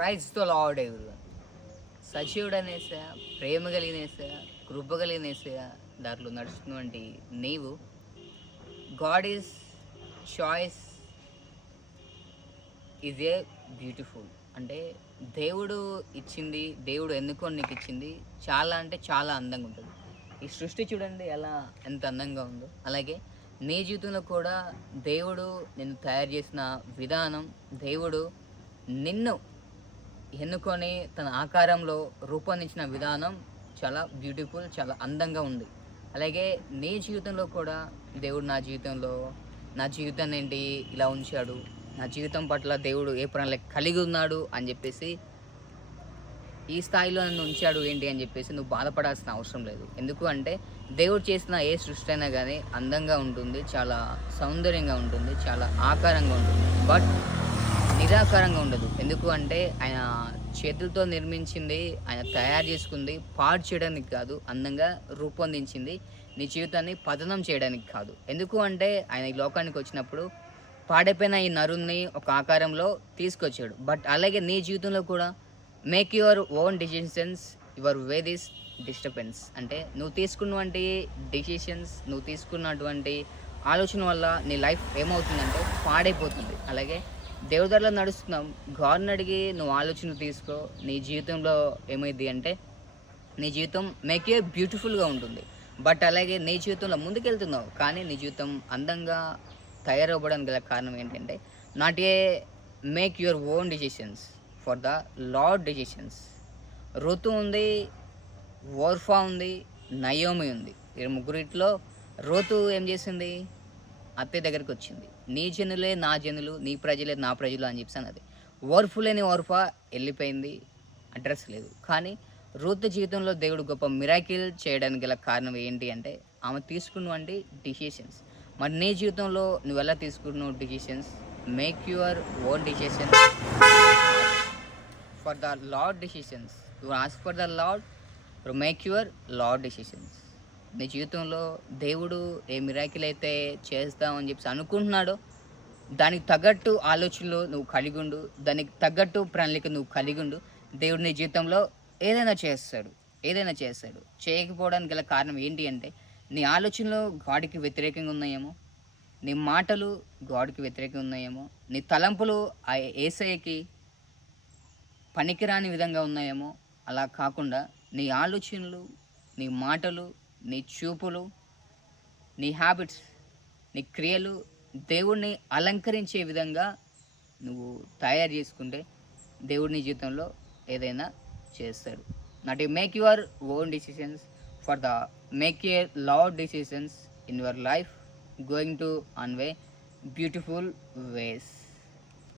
Praise తో lord ఎవరు సజీవుడనేసా, ప్రేమ కలిగినేసా, కృప కలిగినేసా దాంట్లో నడుస్తున్నటువంటి నీవు God is choice is a beautiful. అంటే దేవుడు ఇచ్చింది, దేవుడు ఎన్నుకొని నీకు ఇచ్చింది చాలా అంటే చాలా అందంగా ఉంటుంది. ఈ సృష్టి చూడండి ఎంత అందంగా ఉందో. అలాగే నీ జీవితంలో కూడా దేవుడు నిన్ను తయారు చేసిన విధానం, దేవుడు నిన్ను ఎన్నుకొని తన ఆకారంలో రూపొందించిన విధానం చాలా బ్యూటిఫుల్, చాలా అందంగా ఉంది. అలాగే నీ జీవితంలో కూడా దేవుడు నా జీవితాన్ని ఏంటి ఇలా ఉంచాడు, నా జీవితం పట్ల దేవుడు ఏ ప్రణాళిక కలిగి ఉన్నాడు అని చెప్పేసి, ఈ స్థాయిలో నన్ను ఉంచాడు ఏంటి అని చెప్పేసి నువ్వు బాధపడాల్సిన అవసరం లేదు. ఎందుకు అంటే దేవుడు చేసిన ఏ సృష్టి అయినా కానీ అందంగా ఉంటుంది, చాలా సౌందర్యంగా ఉంటుంది, చాలా ఆకారంగా ఉంటుంది. బట్ నిరాకారంగా ఉండదు. ఎందుకు అంటే ఆయన చేతులతో నిర్మించింది, ఆయన తయారు చేసుకుంది పాడు చేయడానికి కాదు, అందంగా రూపొందించింది నీ జీవితాన్ని పతనం చేయడానికి కాదు. ఎందుకు అంటే ఆయన ఈ లోకానికి వచ్చినప్పుడు పాడైపోయిన ఈ నరుణ్ణి ఒక ఆకారంలో తీసుకొచ్చాడు. బట్ అలాగే నీ జీవితంలో కూడా make your own decisions your way this disturbance. అంటే నువ్వు తీసుకున్నటువంటి ఆలోచన వల్ల నీ లైఫ్ ఏమవుతుందంటే పాడైపోతుంది. అలాగే దేవుడి దగ్గర నడుస్తున్నాం, గాడ్ని అడిగి నువ్వు ఆలోచన తీసుకో. నీ జీవితంలో ఏమైంది అంటే నీ జీవితం మేక్ యూ బ్యూటిఫుల్గా ఉంటుంది. బట్ అలాగే నీ జీవితంలో ముందుకెళ్తున్నావు, కానీ నీ జీవితం అందంగా తయారవ్వడానికి గల కారణం ఏంటంటే not a make your own decisions for the lord decisions. ఋతు ఉంది, ఓర్ఫా ఉంది, నయోమి ఉంది. ఈ ముగ్గురిట్లో ఋతు ఏం చేసింది? అత్తయ్య దగ్గరికి వచ్చింది. నీ జనులే నా జనులు, నీ ప్రజలే నా ప్రజలు అని చెప్పాను. అది ఓర్ఫులేని ఓర్ఫా వెళ్ళిపోయింది, అడ్రస్ లేదు. కానీ రూత్ జీవితంలో దేవుడు గొప్ప మిరాకిల్ చేయడానికి గల కారణం ఏంటి అంటే ఆమె తీసుకున్నటువంటి డిసిషన్స్. మరి నీ జీవితంలో నువ్వు ఎలా తీసుకున్నావు decisions? Make your own decisions for the lord decisions. You ask for the lord, you make your lord decisions. నీ జీవితంలో దేవుడు ఏ మిరాకిల్ అయితే చేస్తామని చెప్పి అనుకుంటున్నాడో దానికి తగ్గట్టు ఆలోచనలు నువ్వు కలిగి ఉండు, దానికి తగ్గట్టు ప్రణాళిక నువ్వు కలిగి ఉండు. దేవుడు నీ జీవితంలో ఏదైనా చేస్తాడు. చేయకపోవడానికి గల కారణం ఏంటి అంటే నీ ఆలోచనలు గాడికి వ్యతిరేకంగా ఉన్నాయేమో, నీ మాటలు గాడికి వ్యతిరేకంగా ఉన్నాయేమో, నీ తలంపులు ఆ యేసయ్యకి పనికిరాని విధంగా ఉన్నాయేమో. అలా కాకుండా నీ ఆలోచనలు, నీ మాటలు, నీ చూపులు, నీ హ్యాబిట్స్, నీ క్రియలు దేవుడిని అలంకరించే విధంగా నువ్వు తయారు చేసుకుంటే దేవుడి నీ జీవితంలో ఏదైనా చేస్తాడు. Not you make your own decisions for the make a lord decisions in your life going to anyway beautiful ways.